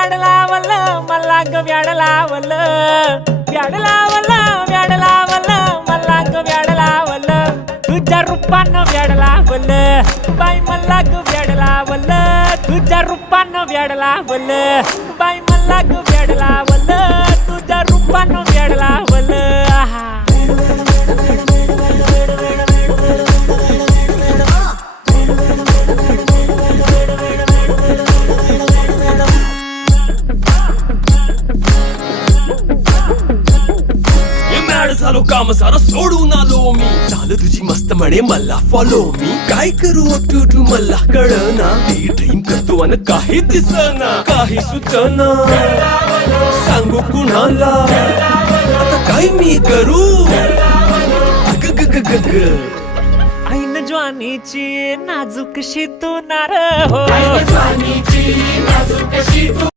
व्याड लावलं मला ग व्याड लावलं व्याड लावलं व्याड लावलं मला ग व्याड लावलं तुझ्या रूपानं व्याड लावलं बाई मला ग व्याड लावलं तुझ्या रूपानं व्याड लावलं बाई मला ग व्याड लावलं तुझ्या रूपानं व्याड लावलं आहा झालो काम सारा सोडून आलो मी झालं तुझी मस्त म्हणे मला फॉलो मी काय करू उठू मला कळना ती ड्रीम करतो आणि काही दिसना काही सुचना सांगू कुणाला आता काय मी करू ऐन ज्वानीची नाजूकशी तू नार हो नाजूक शी तू